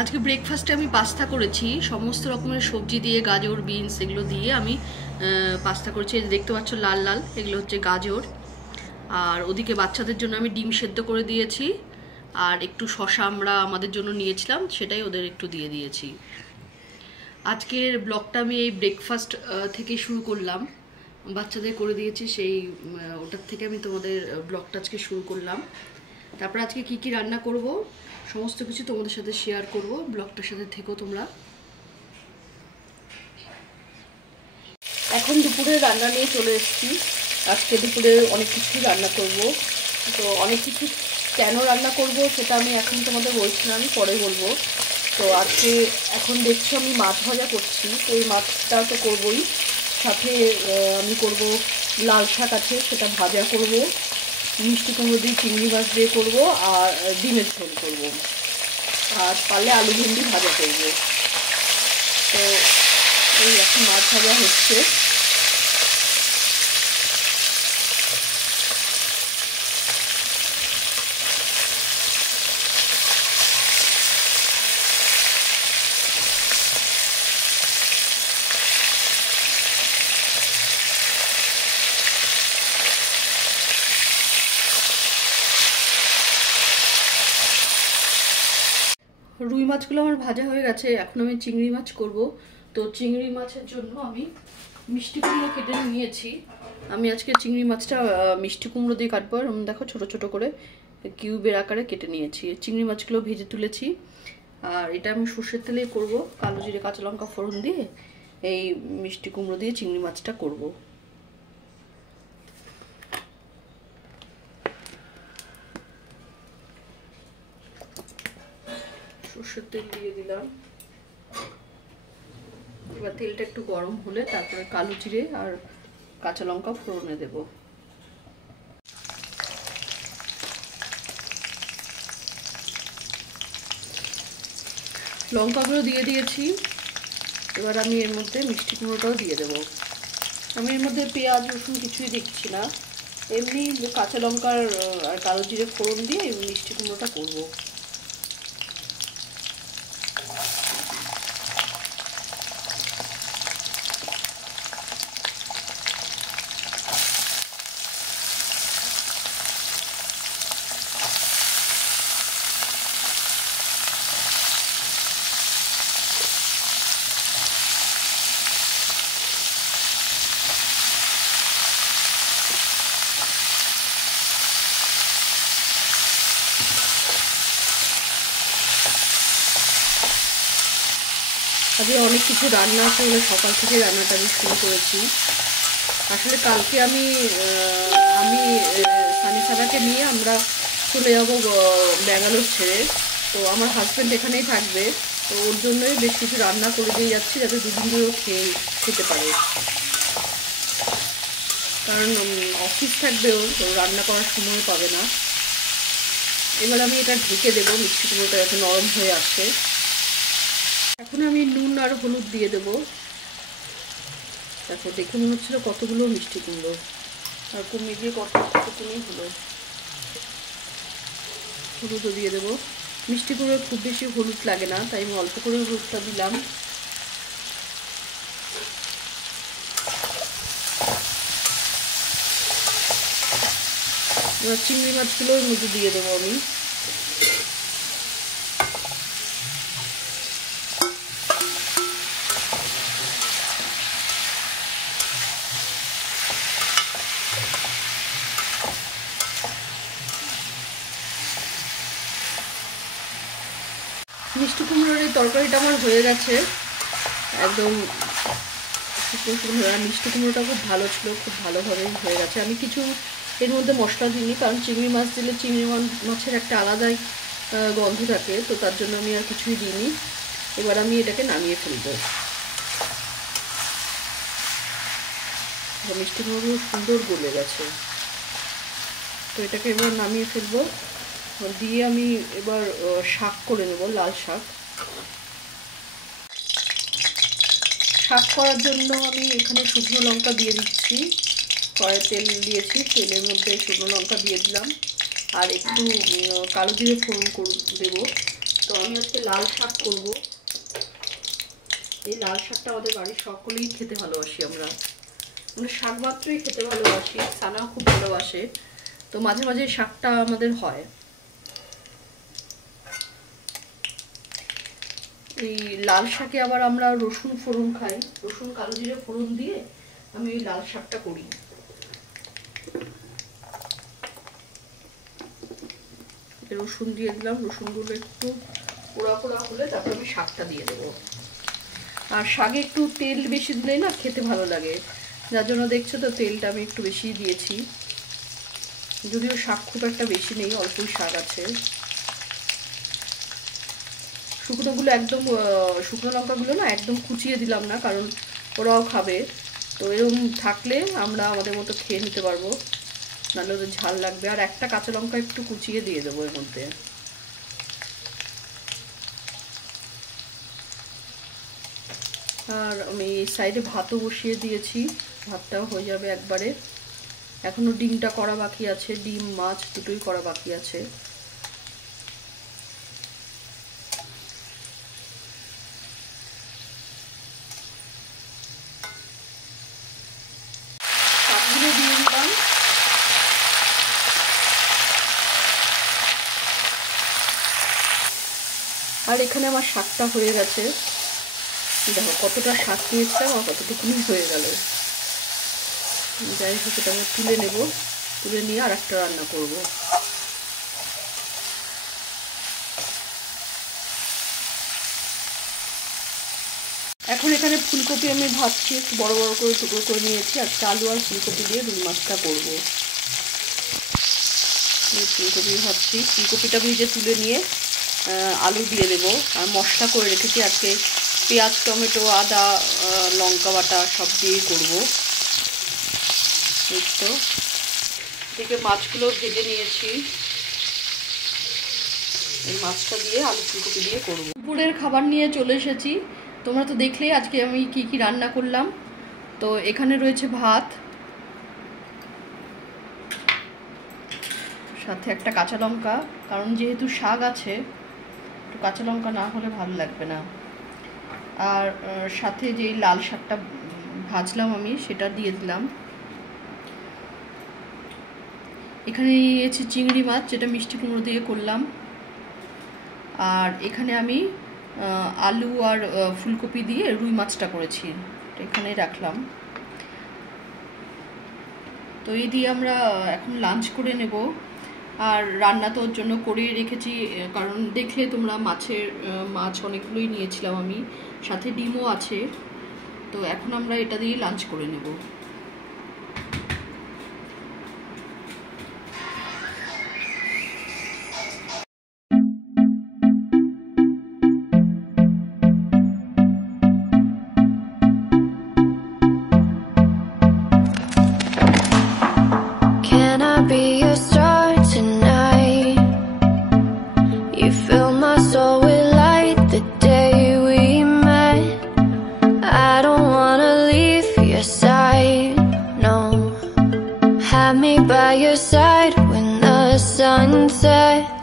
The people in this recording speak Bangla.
আজকে ব্রেকফাস্টে আমি পাস্তা করেছি, সমস্ত রকমের সবজি দিয়ে, গাজর, বিনস এগুলো দিয়ে আমি পাস্তা করেছি। দেখতে পাচ্ছ লাল লাল, এগুলো হচ্ছে গাজর। আর ওদিকে বাচ্চাদের জন্য আমি ডিম সেদ্ধ করে দিয়েছি, আর একটু শসা আমরা আমাদের জন্য নিয়েছিলাম, সেটাই ওদের একটু দিয়ে দিয়েছি। আজকের ব্লগটা আমি এই ব্রেকফাস্ট থেকে শুরু করলাম, বাচ্চাদের করে দিয়েছি, সেই ওটার থেকে আমি তোমাদের ব্লগটা আজকে শুরু করলাম। তারপর আজকে কি কি রান্না করব সমস্ত কিছু তোমাদের সাথে শেয়ার করব, ব্লগটার সাথে থেকো তোমরা। এখন দুপুরে রান্না নিয়ে চলে এসেছি। আজকে দুপুরে অনেক কিছুই রান্না করব, তো অনেক কিছু কেন রান্না করব সেটা আমি এখন তোমাদের বলছি না, আমি পরে বলবো। তো আজকে এখন দেখছো আমি মাছ ভাজা করছি, তো এই মাছটা তো করবই, সাথে আমি করব লাল শাক আছে সেটা ভাজা করব, মিষ্টি কুমড়ো দিয়ে চিংড়ি মাছ দিয়ে করবো, আর ডিমের ঝোল করব, আর পারলে আলু ভেন্ডি ভাজা করব। তো এই এখন মাছ ভাজা হচ্ছে। রুই মাছগুলো আমার ভাজা হয়ে গেছে, এখন আমি চিংড়ি মাছ করব। তো চিংড়ি মাছের জন্য আমি মিষ্টি কুমড়ো কেটে নিয়েছি। আমি আজকে চিংড়ি মাছটা মিষ্টি কুমড়ো দিয়ে কাটবো। দেখো ছোট ছোট করে কিউবের আকারে কেটে নিয়েছি। চিংড়ি মাছগুলো ভেজে তুলেছি, আর এটা আমি সর্ষের তেলে করব, কালো জিরে কাঁচা লঙ্কা ফোড়ন দিয়ে এই মিষ্টি কুমড়ো দিয়ে চিংড়ি মাছটা করব। সর্ষের তেল দিয়ে দিলাম, এবার তেলটা একটু গরম হলে তারপরে কালো জিরে আর কাঁচা লঙ্কা ফোড়নে দেব। লঙ্কাগুলো দিয়ে দিয়েছি, এবার আমি এর মধ্যে মিষ্টি কুমড়োটাও দিয়ে দেব। আমি এর মধ্যে পেঁয়াজ রসুন কিছুই দিচ্ছি না, এমনি কাঁচা লঙ্কার আর কালো জিরে ফোড়ন দিয়ে মিষ্টি কুমড়োটা করবো। আজকে অনেক কিছু রান্না আছে বলে সকাল থেকে রান্নাটা আমি শুরু করেছি। আসলে কালকে আমি সানি সাদাকে নিয়ে আমরা চলে যাব ব্যাঙ্গালোর ছেড়ে। তো আমার হাজব্যান্ড এখানেই থাকবে, তো ওর জন্যই বেশ কিছু রান্না করে দিয়ে যাচ্ছি, যাতে দুদিন ধরেও খেতে পারে। কারণ অফিস থাকবে ওর, তো রান্না করার সময় পাবে না। এবার আমি এটা ঢেকে দেবো, মিষ্টি কুমড়োটা যাতে নরম হয়ে আসে। এখন আমি নুন আর হলুদ দিয়ে দেবো। তারপর দেখে মনে হচ্ছিল কতগুলো মিষ্টি কুমড়ো, আর কমিয়ে দিয়ে কতটুকুনি হলো। হলুদও দিয়ে দেবো। মিষ্টি কুমড়ো খুব বেশি হলুদ লাগে না, তাই আমি অল্প করে হলুদটা দিলাম। এবার চিংড়ি মাছগুলো ওর মধ্যে দিয়ে দেবো আমি। মিষ্টি কুমড়োর এই তরকারিটা আমার হয়ে গেছে একদম। মিষ্টি কুমড়োটা খুব ভালো ছিল, খুব ভালোভাবে হয়ে গেছে। আমি কিছু এর মধ্যে মশলা দিইনি, কারণ চিংড়ি মাছ দিলে চিংড়ি মাছের একটা আলাদাই গন্ধ থাকে, তো তার জন্য আমি আর কিছুই দিইনি। এবার আমি এটাকে নামিয়ে ফেলবো। মিষ্টি কুমড়ো সুন্দর গলে গেছে, তো এটাকে এবার নামিয়ে ফেলবো। দিয়ে আমি এবার শাক করে নেব, লাল শাক। শাক করার জন্য আমি এখানে শুকনো লঙ্কা দিয়ে দিচ্ছি, কড়াই তেল দিয়েছি, তেলের মধ্যে শুকনো লঙ্কা দিয়ে দিলাম, আর একটু কালো জিরে ফোড়ন দেবো। তো আমি আজকে লাল শাক করব। এই লাল শাকটা আমাদের বাড়ির সকলেই খেতে ভালোবাসি আমরা শাক মাত্রই খেতে ভালোবাসি, সানাও খুব ভালোবাসে, তো মাঝে মাঝে শাকটা আমাদের হয়। এই লাল শাকে আবার আমরা রসুন ফোড়ন খাই, রসুন কালো জিরে ফোড়ন দিয়ে আমি এই লাল শাকটা করি। রসুন দিয়ে দিলাম, রসুনগুলো একটু পোড়া পোড়া হলে তারপর আমি শাকটা দিয়ে দেবো। আর শাকে একটু তেল বেশি দিলে না খেতে ভালো লাগে, যার জন্য দেখছো তো তেলটা আমি একটু বেশি দিয়েছি। যদিও শাক খুব একটা বেশি নেই, অল্পই শাক আছে। শুকনোগুলো একদম, শুকনো লঙ্কাগুলো না একদম কুচিয়ে দিলাম না, কারণ ওরাও খাবে। তো এরকম থাকলে আমরা আমাদের মতো খেয়ে নিতে পারবো, নাহলে ওদের ঝাল লাগবে। আর একটা কাঁচা লঙ্কা একটু কুচিয়ে দিয়ে দেবো এর মধ্যে। আর আমি এই সাইডে ভাতও বসিয়ে দিয়েছি, ভাতটাও হয়ে যাবে একবারে। এখনো ডিমটা করা বাকি আছে, ডিম মাছ দুটোই করা বাকি আছে। শাকগুলো দিয়ে দিলাম। আর এখানে আমার শাকটা হয়ে গেছে, দেখো কতটা শাক নিয়েছিলাম আর কতটুকুনি হয়ে গেল। যাই হোক, এটা আমি তুলে নেব, তুলে নিয়ে আর একটা রান্না করব। এখন এখানে ফুলকপি আমি ভাজছি, একটু বড় বড় করে টুকরো করে নিয়েছি। আর আলু আর ফুলকপি দিয়ে রুই মাছটা করবো। ফুলকপি ভাজছি, ফুলকপিটা ভেজে তুলে নিয়ে আলু দিয়ে দেবো। আর মশলা করে রেখেছি আজকে, পেঁয়াজ টমেটো আদা লঙ্কা বাটা সব দিয়েই করবো। এই তো এদিকে মাছগুলো ভেজে নিয়েছি, এই মাছটা দিয়ে আলু ফুলকপি দিয়ে করবো। দুপুরের খাবার নিয়ে চলে এসেছি। তোমরা তো দেখলেই আজকে আমি কি কি রান্না করলাম। তো এখানে রয়েছে ভাত, সাথে একটা কাঁচা লঙ্কা, কারণ যেহেতু শাক আছে একটু কাঁচা লঙ্কা না হলে ভালো লাগবে না। আর সাথে যে লাল শাকটা ভাজলাম আমি সেটা দিয়ে দিলাম। এখানে নিয়েছি চিংড়ি মাছ, যেটা মিষ্টি কুমড়ো দিয়ে করলাম। আর এখানে আমি আলু আর ফুলকপি দিয়ে রুই মাছটা করেছি, এখানেই রাখলাম। তো এই দিয়ে আমরা এখন লাঞ্চ করে নেব। আর রান্না তো ওর জন্য করেই রেখেছি, কারণ দেখলে তোমরা মাছ অনেকগুলোই নিয়েছিলাম আমি, সাথে ডিমও আছে। তো এখন আমরা এটা দিয়ে লাঞ্চ করে নেব। By your side when the sun sets.